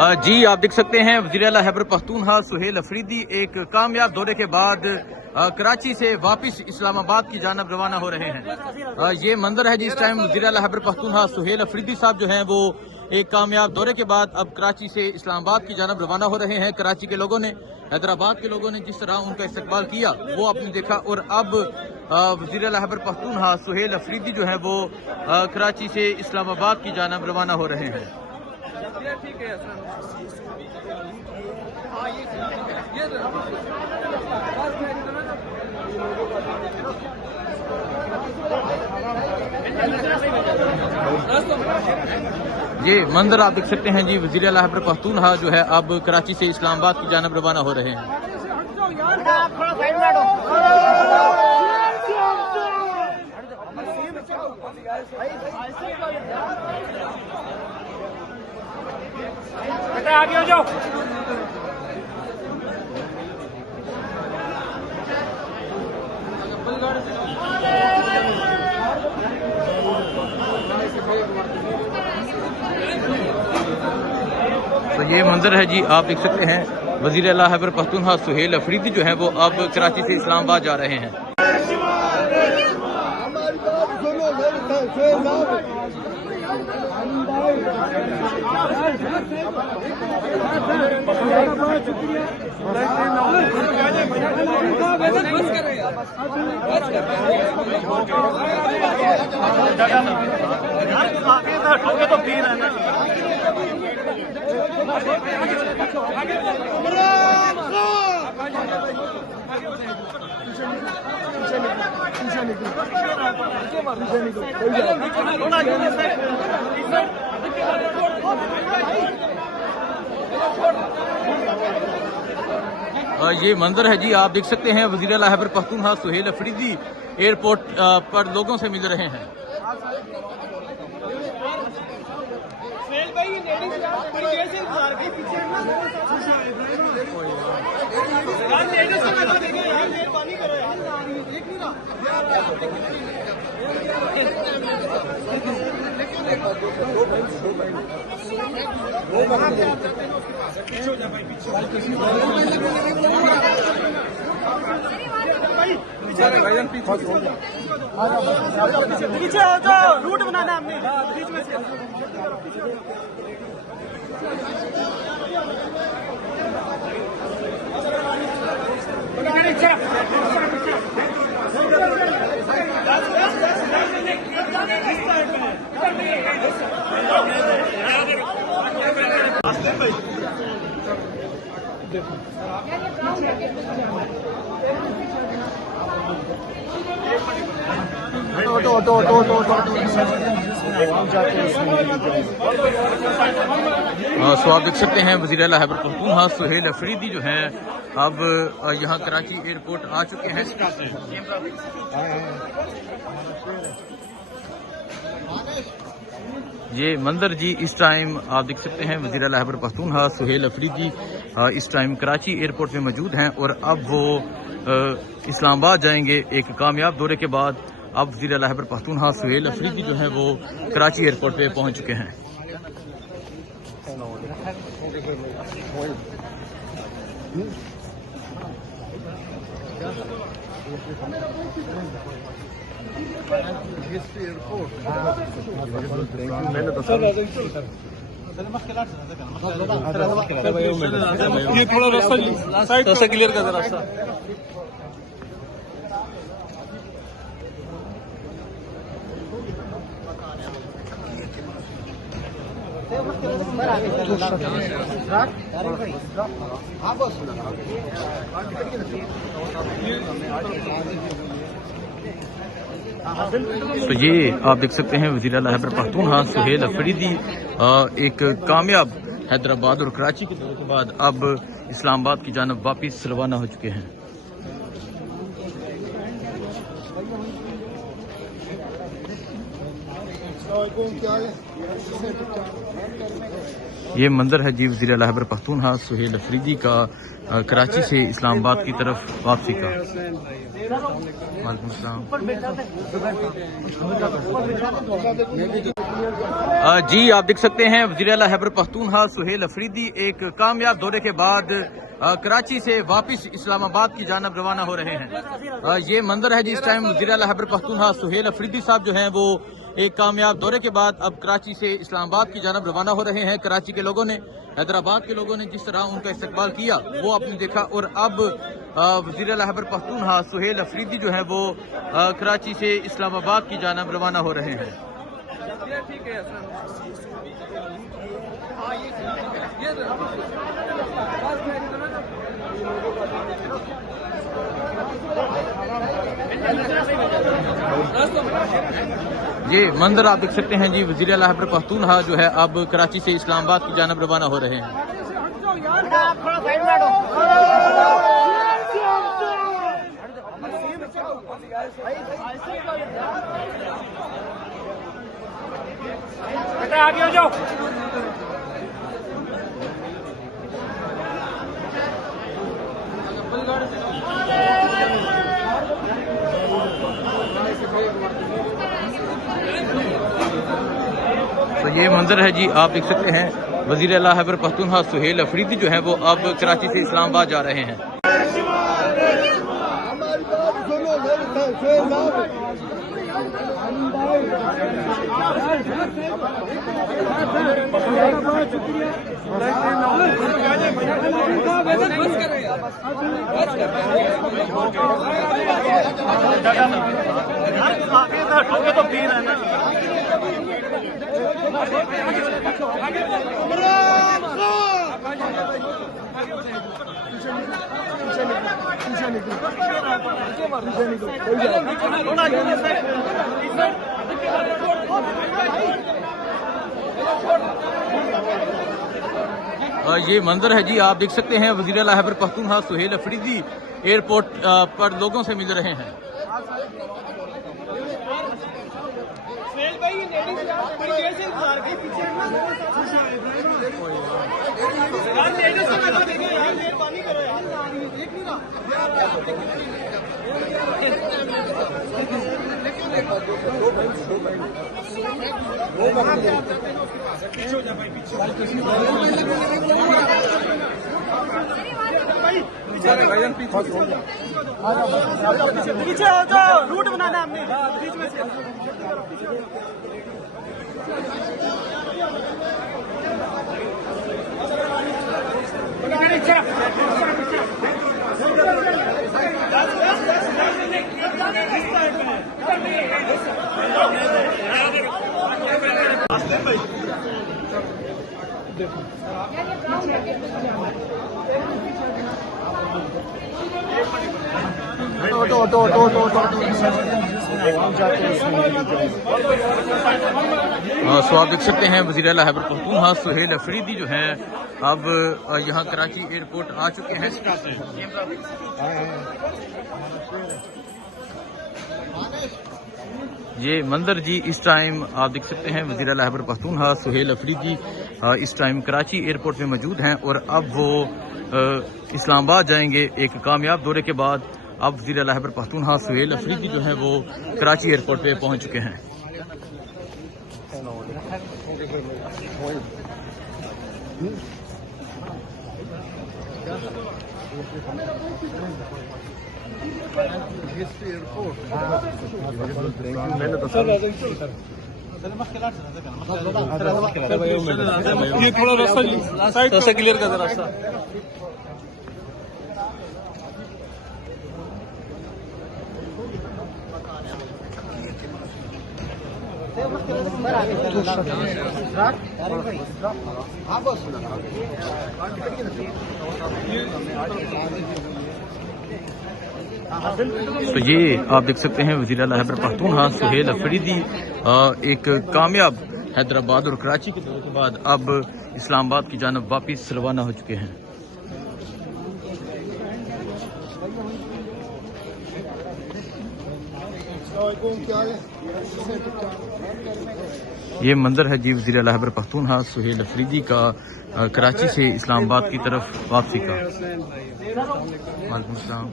जी आप देख सकते हैं वज़ीर आला खैबर पख्तूनख्वा सुहेल अफरीदी एक कामयाब दौरे के बाद कराची से वापस इस्लामाबाद की जानब रवाना हो रहे हैं। ये मंजर है जिस टाइम वज़ीर आला खैबर पख्तूनख्वा सुहेल अफरीदी साहब जो हैं वो एक कामयाब दौरे के बाद अब कराची से इस्लामाबाद की जानब रवाना हो रहे हैं। कराची के लोगों ने, हैदराबाद के लोगों ने जिस तरह उनका इस्तकबाल किया वो आपने देखा, और अब वज़ीर आला खैबर पख्तूनख्वा सुहेल अफरीदी जो है वो कराची से इस्लामाबाद की जानब रवाना हो रहे हैं। ये मंजर आप देख सकते हैं जी, वज़ीर आला खैबर पख्तूनख्वा जो है अब कराची से इस्लामाबाद की जानब रवाना हो रहे हैं। आगे हो जाओ। तो ये मंजर है जी, आप देख सकते हैं वज़ीर आला खैबर पख्तूनख्वा सुहेल अफरीदी जो है वो अब कराची से इस्लामाबाद जा रहे हैं। तो फिर है ना ये मंजर है जी, आप देख सकते हैं वज़ीर आला खैबर पख्तूनख्वा सुहेल अफरीदी एयरपोर्ट पर लोगों से मिल रहे हैं। पीछे हो जाओ, रूट बनाना हमने बीच में से। सो आप देख सकते हैं वज़ीर आला खैबर पख्तूनख्वा सुहेल अफरीदी जो हैं अब यहाँ कराची एयरपोर्ट आ चुके हैं। ये मंजर जी इस टाइम आप देख सकते हैं वज़ीर आला खैबर पख्तूनख्वा सुहेल अफरीदी इस टाइम कराची एयरपोर्ट में मौजूद हैं और अब वो इस्लामाबाद जाएंगे एक कामयाब दौरे के बाद। अब वज़ीर आला खैबर पख्तूनख्वा सुहेल अफरीदी जो है वो कराची एयरपोर्ट पे पहुंच चुके हैं। ये थोड़ा रास्ता क्लियर कर दे रास्ता। तो ये आप देख सकते हैं वज़ीर आला खैबर पख्तूनख्वा सुहेल अफरीदी एक कामयाब हैदराबाद और कराची के दौरे के बाद अब इस्लामाबाद की जानब वापस रवाना हो चुके हैं। क्या है ये मंदिर है जी वज़ीर आला खैबर पख्तूनख्वा सुहेल अफरीदी का कराची से इस्लामाबाद की तरफ वापसी का। वालेकुम अस्सलाम। जी आप देख सकते हैं वज़ीर आला खैबर पख्तूनख्वा सुहेल अफरीदी एक कामयाब दौरे के बाद कराची से वापस इस्लामाबाद की जानब रवाना हो रहे हैं। ये मंदिर है जी इस टाइम वज़ीर आला खैबर पख्तूनख्वा सुहेल अफरीदी साहब जो हैं वो एक कामयाब दौरे के बाद अब कराची से इस्लामाबाद की जानब रवाना हो रहे हैं। कराची के लोगों ने, हैदराबाद के लोगों ने जिस तरह उनका इस्तकबाल किया वो आपने देखा, और अब वज़ीर आला खैबर पख्तूनख्वा सुहेल अफरीदी जो है वो कराची से इस्लामाबाद की जानब रवाना हो रहे हैं। ये मंदिर आप देख सकते हैं जी वज़ीर आला खैबर पख्तूनख्वा जो है अब कराची से इस्लामाबाद की जानब रवाना हो रहे हैं। आगे हो जाओ। तो ये मंदिर है जी आप देख सकते हैं वज़ीर आला खैबर पख्तूनख्वा सुहेल अफरीदी जो है वो अब कराची से इस्लामाबाद जा रहे हैं। तो पीर है ना। ये मंदिर है जी आप देख सकते हैं वज़ीर आला खैबर पख्तूनख्वा सुहेल अफरीदी एयरपोर्ट पर लोगों से मिल रहे हैं। पीछे हो जाओ, रूट बनाना हमने बीच में से। सो आप देख सकते हैं वज़ीर आला खैबर पख्तूनख्वा सुहेल अफरीदी जो हैं अब यहाँ कराची एयरपोर्ट आ चुके हैं। ये मंदिर जी इस टाइम आप देख सकते हैं वज़ीर आला खैबर पख्तूनख्वा सुहेल अफरीदी इस टाइम कराची एयरपोर्ट में मौजूद हैं और अब वो इस्लामाबाद जाएंगे। एक कामयाब दौरे के बाद अब वज़ीर आला खैबर पख्तूनख्वा सुहेल अफरीदी जो है वो कराची एयरपोर्ट पे पहुंच चुके हैं। ये थोड़ा रास्ता क्लियर कर दे रास्ता। तो ये आप देख सकते हैं वज़ीर आला खैबर पख्तूनख्वा सुहेल अफरीदी एक कामयाब हैदराबाद और कराची के दौरे के बाद अब इस्लामाबाद की जानब वापस रवाना हो चुके हैं। ये मंजर है जी वज़ीर आला खैबर पख्तूनख्वा सुहेल अफरीदी का कराची से इस्लामाबाद की तरफ वापसी का। वालेकुम अस्सलाम।